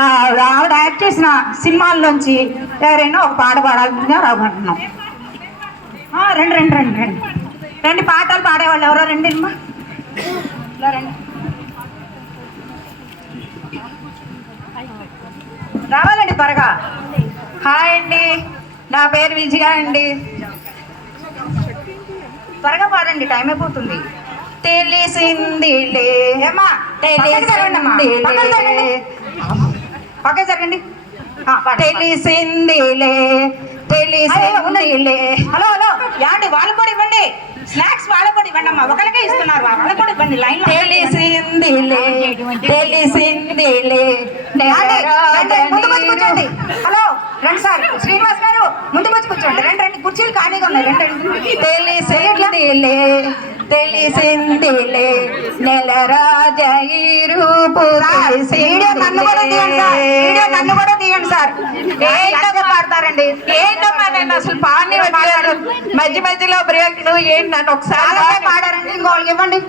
ఆవిడ యాక్ట్ చేసిన సినిమాల్లోంచి ఎవరైనా ఒక పాట పాడాలని రాబోతున్నాం. రండి రండి రండి రండి రండి, పాటలు పాడేవాళ్ళు ఎవరో రండి అమ్మా, ఇలా రండి, రావాలండి త్వరగా. హాయ్ అండి, నా పేరు విజయ అండి. త్వరగా పాడండి, టైం అయిపోతుంది. తెలిసిందిలే అమ్మా, పక్క జరగండి. తెలిసిందిలే తెలిసిందిలే. హలో హలో యాండి, వాళ్ళు కూడా ఇవ్వండి, స్నాక్స్ వాళ్ళకు కూడా ఇవ్వండి అమ్మా, ఒకరికే ఇస్తున్నారు, వాళ్ళకు కూడా ఇవ్వండి లైన్. తెలిసిందిలే తెలిసిందిలే. కూర్చోండి. హలో రండి సార్, శ్రీనివాస్ గారు ముందుకు వచ్చి కూర్చోండి. రండి రండి, కుర్చీలు ఖాళీగా ఉన్నాయి, రండి రండి. తెలిసిందిలే తెలిసిందిలే నెలరాజీరూపు. వీడియో నన్ను కూడా తీయండి సార్, వీడియో నన్ను కూడా తీయండి సార్. ఏంటో పాడతారండి, ఏంటమ్మా నేను అసలు పాడిని పాడారు, మధ్య మధ్యలో బ్రేక్లు ఏంటి, నన్ను ఒకసారి పాడారండి. ఇంకోళ్ళకి ఇవ్వండి,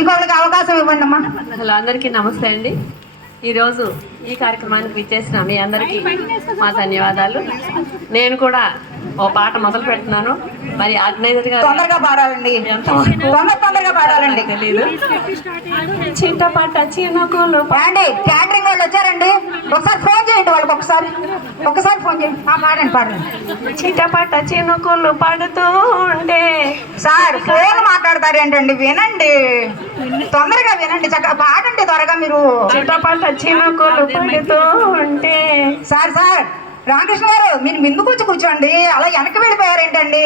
ఇంకోళ్ళకి అవకాశం ఇవ్వండి అమ్మా. హలో, అందరికీ నమస్తే అండి. ఈరోజు ఈ కార్యక్రమానికి విచ్చేసిన మీ అందరికీ మా ధన్యవాదాలు. నేను కూడా ఓ పాట మొదలు పెడుతున్నాను. మరి ఆర్గనైజర్ గారు తొందరగా పాడాలండి, తొందరగా పాడాలండి. తెలీదు. చిట్టపట్ట చినుకులు అండి, క్యాటరింగ్ వాళ్ళు వచ్చారండి, ఒకసారి ఫోన్ చేయండి వాళ్ళకి, ఒకసారి ఫోన్ చేయండి. పాడండి పాడండి. చిట్టపట్ట చినుకులు పడుతూ ఉంటే. సార్ ఫోన్ మాట్లాడతారు ఏంటండి, వినండి, తొందరగా వినండి, చక్కగా పాడండి త్వరగా మీరు. చిట్టపట్ట చినుకులు పడుతూ ఉంటే. సార్ రామకృష్ణ గారు, మీరు ముందుకు వచ్చి కూర్చోండి, అలా వెనక్కి వెళ్ళిపోయారు ఏంటండి,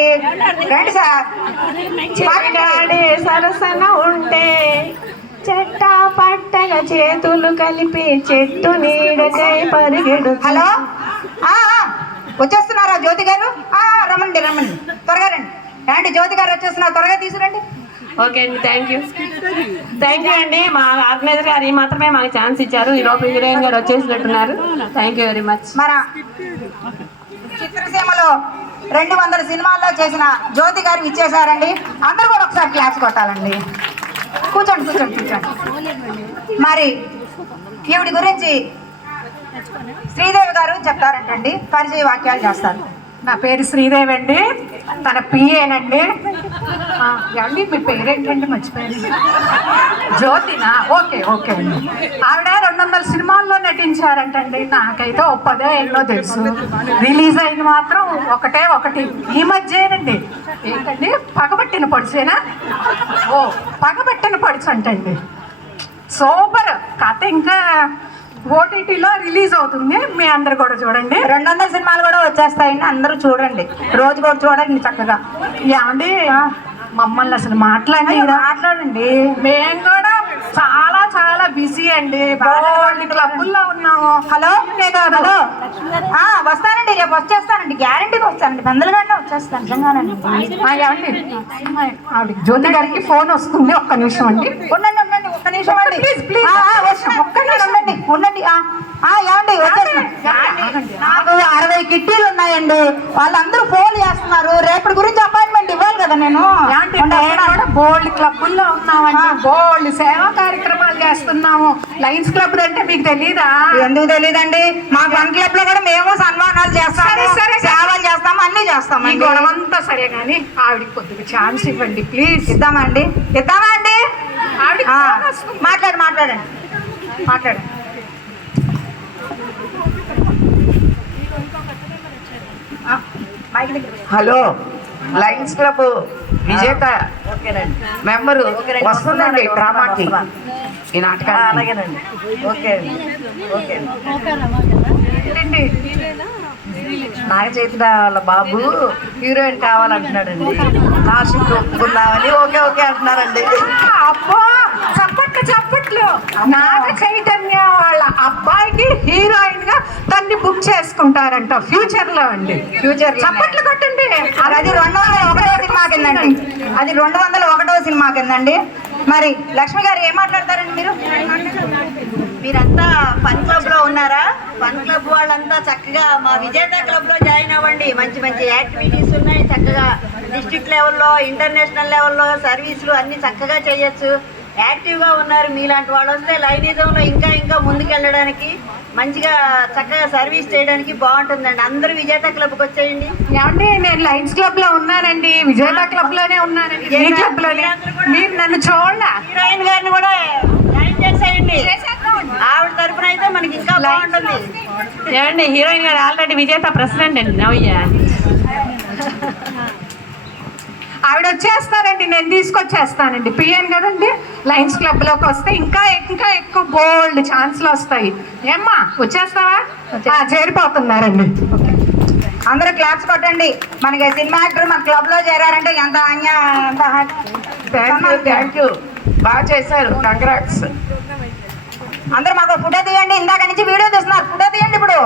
రండి సార్. చిట్టాడే సరసన ఉంటే చెట్ట పట్టగా చేతులు కలిపి చెట్టు నీడకై పరిగెడు. హలో వచ్చేస్తున్నారా జ్యోతి గారు? రమ్మండి రమ్మండి, త్వరగా రండి. రండి, జ్యోతి గారు వచ్చేస్తున్నారు, త్వరగా తీసుకురండి. ఓకే అండి, థ్యాంక్ యూ అండి. మా ఆర్గనైజర్ గారు ఈ మాత్రమే మాకు ఛాన్స్ ఇచ్చారు. ఈ లోపల హీరోయిన్ గారు వచ్చేసినట్టున్నారు. Thank you very much. మన చిత్రసీమలో 200 సినిమాల్లో చేసిన జ్యోతి గారు ఇచ్చేసారండి. అందరూ కూడా ఒకసారి క్లాస్ కొట్టాలండి. కూర్చోండి కూర్చోండి కూర్చోండి. మరి ఈవిడి గురించి శ్రీదేవి గారు చెప్తారంటండి, పరిచయ వాక్యాలు చేస్తారు. నా పేరు శ్రీదేవి అండి, తన పిఏనండి. అండి మీ పేరేంటండి, మర్చిపోయాను. జ్యోతినా? ఓకే ఓకే అండి. ఆవిడ 200 సినిమాల్లో నటించారంటండి. నాకైతే 10 ఎన్నో తెలుసు. రిలీజ్ అయింది మాత్రం ఒకటి ఈ మధ్యేనండి. ఏంటండి, పగబట్టిన పొడిచేనా? ఓ, పగబట్టిన పొడిచి అంటండి. సూపర్ కథ. ఇంకా ఓటీటీలో రిలీజ్ అవుతుంది, మీ అందరు కూడా చూడండి. 200 సినిమాలు కూడా వచ్చేస్తాయండి, అందరూ చూడండి, రోజు కూడా చూడండి చక్కగా. ఏమండి, మమ్మల్ని అసలు మాట్లాడండి. మేము కూడా చాలా చాలా బిజీ అండి, క్లబ్బుల్లో ఉన్నాము. హలో హలో వస్తానండి, రేపు వచ్చేస్తానండి, గ్యారంటీగా వస్తానండి, బందలుగానే వచ్చేస్తాను నిజంగానండి. ఆవిడ జ్యోతి గారికి ఫోన్ వస్తుంది, ఒక్క నిమిషం అండి. ఉండండి ఉండండి, ఒక్క నిమిషం అండి, ప్లీజ్ ప్లీజ్ ఒక్క నిమిషం ఉండండి ఉండండి. ఏమండి నాకు 60 కిట్టీలు ఉన్నాయండి, వాళ్ళందరూ ఫోన్ చేస్తున్నారు. రేపటి గురించి అపాయింట్మెంట్ ఇవ్వాలి కదా నేను. బోల్డ్ క్లబ్బుల్లో ఉన్నామండి, బోల్డ్ సేవా కార్యక్రమాలు చేస్తున్నాము. లయన్స్ క్లబ్ అంటే మీకు తెలీదా? ఎందుకు తెలీదండి, మా ఫన్ క్లబ్ లో కూడా మేము సన్మానాలు చేస్తాము, సేవలు చేస్తాము, అన్ని చేస్తాము. గొడవంతా సరే కానీ ఆవిడకి కొద్దిగా ఛాన్స్ ఇవ్వండి ప్లీజ్. ఇద్దామా అండి ఆవిడ మాట్లాడండి. హలో, లయన్స్ క్లబ్ విజేత మెంబరు వస్తుందండి డ్రామాకి, ఈ నాటకానికి. నాగ చైతన్య వాళ్ళ బాబు హీరోయిన్ కావాలంటున్నాడండి, లాస్ట్ ఒప్పుకుందామని ఓకే అంటున్నారండి. అబ్బో, చప్పట్లు. నాగ చైతన్య వాళ్ళ అబ్బాయికి హీరోయిన్ గా తన్ని బుక్ చేసుకుంటారంట ఫ్యూచర్ లో అండి. చప్పట్లు కొట్టండి. అది 201వ సినిమా కిందండి, అది 201వ సినిమా కిందండి. మరి లక్ష్మి గారు ఏం మాట్లాడతారండి మీరు? మీరంతా ఫన్ క్లబ్ లో ఉన్నారా? ఫన్ క్లబ్ వాళ్ళంతా చక్కగా మా విజేత క్లబ్ లో జాయిన్ అవ్వండి. మంచి మంచి యాక్టివిటీస్ ఉన్నాయి, చక్కగా డిస్ట్రిక్ట్ లెవెల్లో, ఇంటర్నేషనల్ లెవెల్లో సర్వీసులు అన్ని చక్కగా చేయొచ్చు. యాక్టివ్గా ఉన్నారు. మీలాంటి వాళ్ళు వస్తే లైనిజంలో ఇంకా ఇంకా ముందుకెళ్ళడానికి మంచిగా చక్కగా సర్వీస్ చేయడానికి బాగుంటుందండి. అందరూ విజేత క్లబ్కి వచ్చేయండి. ఏమండి నేను లయన్స్ క్లబ్ లో ఉన్నానండి, విజేత క్లబ్ లోనే ఉన్నానండి, మీ క్లబ్ లోనే. మీరు నన్ను చూడలా? హీరోయిన్ గారిని కూడా జాయిన్ చేసేయండి. ఆవిడ తరపున అయితే మనకి ఇంకా బాగుంటుంది. ఏమండి హీరోయిన్ గారు ఆల్రెడీ విజేత ప్రెసిడెంట్ అండి నవ్య. ఆవిడ వచ్చేస్తారండి, నేను తీసుకొచ్చేస్తానండి. పిఎన్ కదండి, లయన్స్ క్లబ్ లోకి వస్తే ఇంకా ఇంకా ఎక్కువ బోల్డ్ ఛాన్స్లు వస్తాయి. ఏమ్మా వచ్చేస్తావా? చేరిపోతున్నారండి. అందరూ క్లాప్స్ కొట్టండి. మనకి సినిమా యాక్టర్ మన క్లబ్ లో చేరారంటే ఎంత థ్యాంక్ యూ బాగా చేశారు, కంగ్రాట్స్. అందరూ మాకు ఫోటో తీయండి. ఇందాక నుంచి వీడియో తీస్తున్నారు, ఫోటో తీయండి ఇప్పుడు.